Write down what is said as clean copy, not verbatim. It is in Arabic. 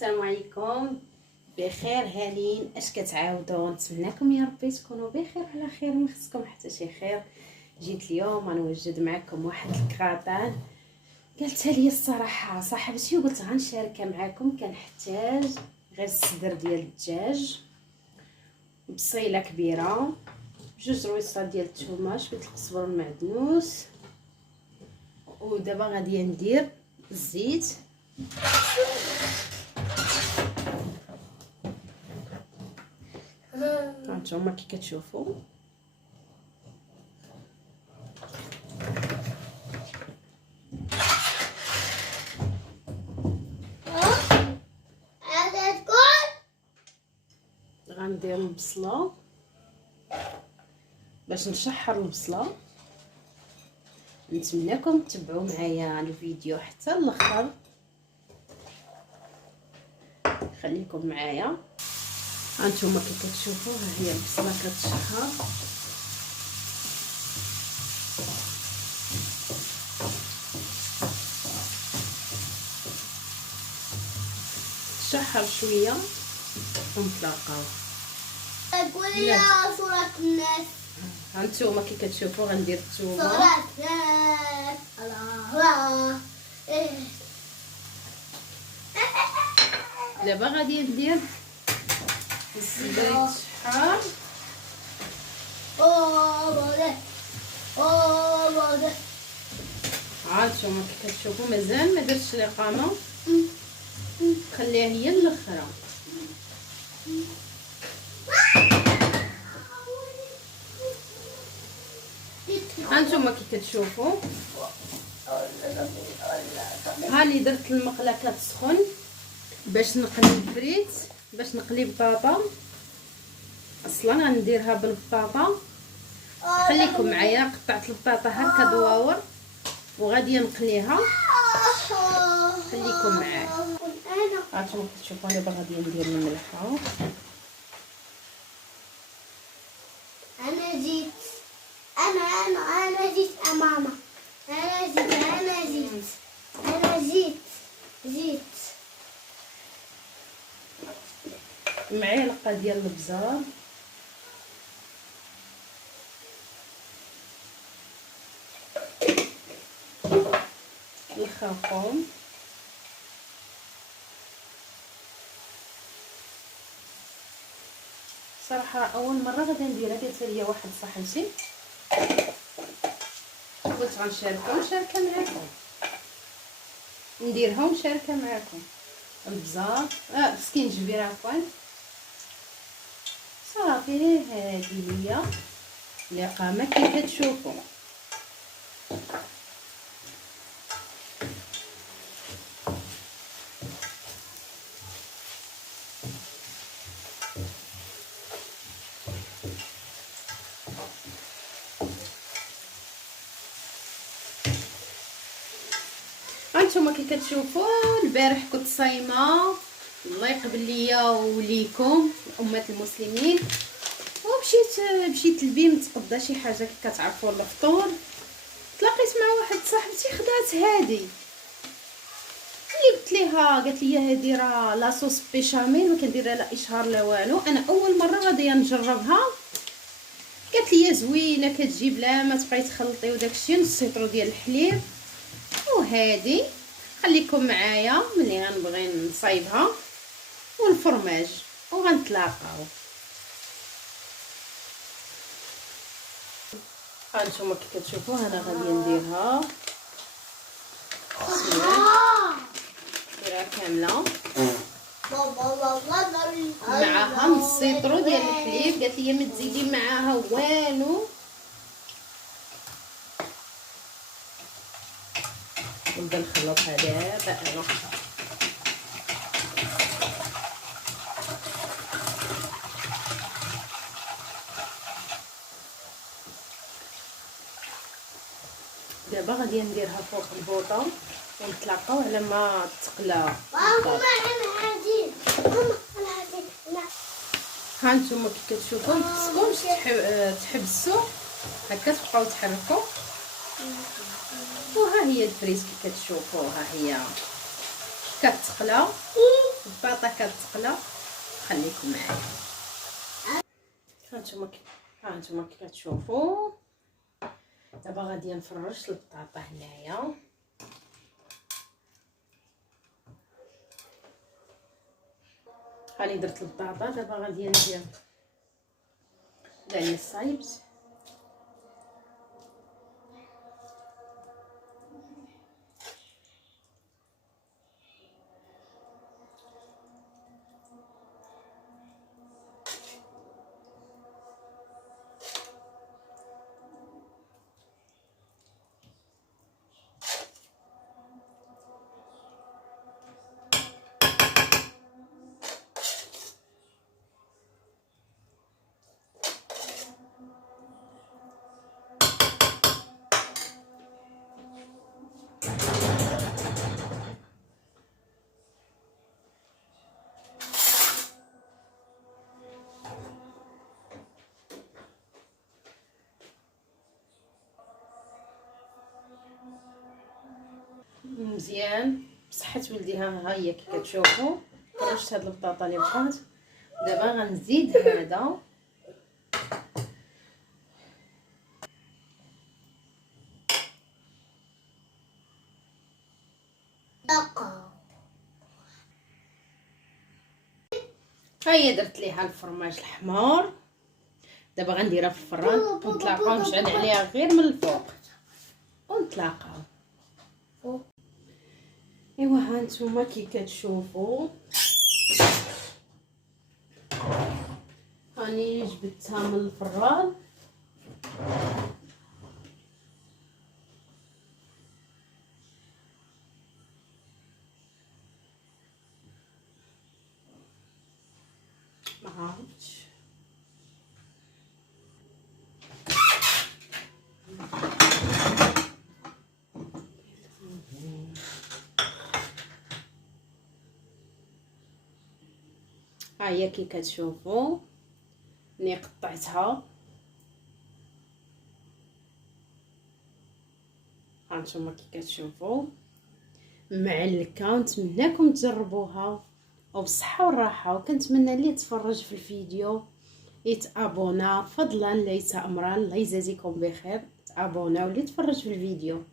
السلام عليكم، بخير هانين. اش كتعاودوا؟ نتمنىكم يا ربي تكونوا بخير على خير، ما خصكم حتى شي خير. جيت اليوم غنوجد معكم واحد الكراتان قالتها لي الصراحه صاحبتي وقلت غنشاركها معكم. كنحتاج غير الصدر ديال الدجاج، بصيله كبيره، جوج رويصات ديال الثومه، شويه القزبر والمعدنوس. ودابا غادي ندير الزيت. هانتوما كي كتشوفوا غندير البصله باش نشحر البصله. نتمنىكم تتبعوا معايا الفيديو حتى الاخر، خليكم معايا. هانتوما كي كتشوفوا ها هي البصله كتشحر. تشحر شويه ونتلاقاو. قولي يا صورة الناس. هانتوما كي كتشوفوا غندير الثومه. صورة الناس. الله. دابا غادي ندير الصدر يتشحر. هانتوما كي كتشوفوا مازال ما درتش الاقامه، خليها هي الاخرى. هانتوما كي كتشوفوا هاني درت المقله كتسخن باش نقلي الفريت، باش نقلي بطاطا. اصلا غنديرها بالبطاطا. خليكم معايا، قطعت البطاطا هكا دواور وغادي نقليها. خليكم معايا. هانتوما كتشوفوا دابا غادي ندير الملحه. انا جيت يا ماما. انا جيت معلقه ديال البزار، الخرقوم، صراحه اول مره غادي نديرها. قالت لي واحد صاحبتي قلت غنشاركها معكم، نديرها ونشاركها معكم. البزار سكينجبير عفوا. صافي هذه هي الاقامه كي كتشوفوا. هانتوما كي كتشوفوا البارح كنت صايمه، الله يقبل ليا وليكم امه المسلمين، ومشيت للبيم نتقضى شي حاجه كي كتعرفوا الفطور. تلاقيت مع واحد صاحبتي خدات هادي اللي قلت ليها، قالت لي هادي راه لاصوص بيشاميل، ما كنديرها لا اشهار لا والو. انا اول مره غادي نجربها. قالت لي زوينه، كتجيب لا ما تبقاي تخلطي وداكشي، نص سيطرو ديال الحليب وهادي. خليكم معايا ملي غنبغي نصايبها، والفرماج وغنتلاقاو. هانتوما كي كتشوفوا انا غادي نديرها كامله معاها نص سيطرو ديال الحليب. قالت لي ما تزيدي معاها والو. نبدا نخلطها دابا انا. دابا غادي نديرها فوق البوطه ونتلاقاو على ما تقلى. هانتوما كي كتشوفوا مخصكمش تحبسوا هكا، تبقاو تحركوا. وها هي الفريس كي كتشوفوا، ها هي كتقلى البطاطا كتقلى. خليكم معايا. هانتوما كي كتشوفوا دابا غادي نفرش البطاطا هنايا. هاني درت البطاطا. دابا غادي ندير داني الصايبت. مزيان بصحة ولدي. ها هي كي كتشوفوا فرشت هاد البطاطا اللي بقات. دابا غنزيد هذا ها هي درت ليها الفرماج الحمار. دابا غنديرها في الفران ونتلاقاو. نشعل عليها غير من الفوق ونتلاقاو. ايوا ها نتوما كي كتشوفوا هاني جبدتها من الفران. ما عرفتش ها هي كي كتشوفوا ملي قطعتها. هانتوما كي كتشوفوا معلكه. ونتمنىكم تجربوها وبصحه والراحه. وكنتمنى اللي يتفرج في الفيديو يتابونا فضلا ليس امرا. الله يجازيكم بخير. تابونا واللي يتفرج في الفيديو